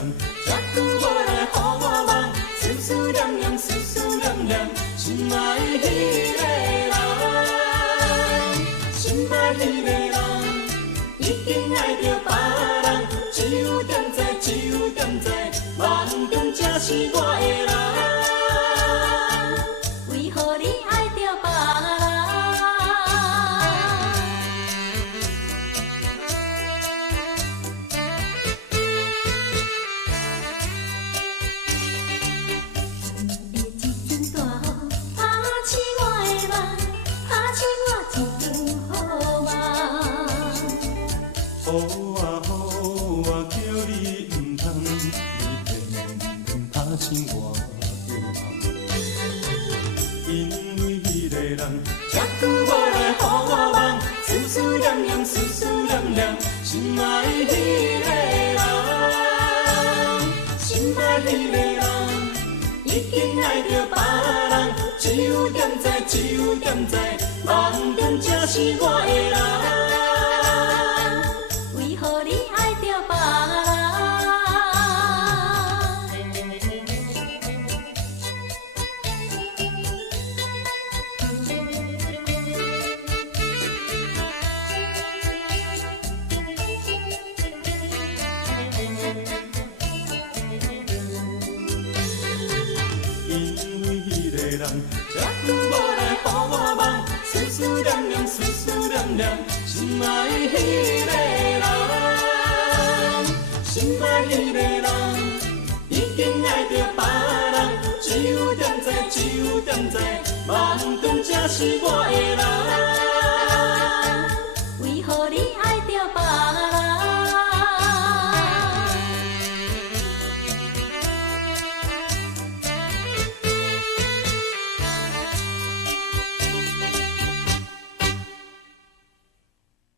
人，这久无来予我梦，思思念念，思思念念，心爱迄个人，心爱迄个人，已经爱着别人，只有点知，只有点知，梦中才是我的人。 为何你爱着别人？一阵大雨打醒我的梦，打醒我一场好梦。雨啊雨啊，叫你唔通，你偏打醒我的梦。 因为迄个人，这久无来予我梦，思思念念，思思念念，心爱迄个人，心爱迄个人，已经爱着别人，只有点知，只有点知，梦中才是我的人。 为何你爱着别人？ 因为迄个人，这久无来予我梦，思思念念，思思念念，心爱迄个人，心爱迄个人，已经爱着别人，只有点知，只有点知，梦中才是我的人。为何你爱着别人？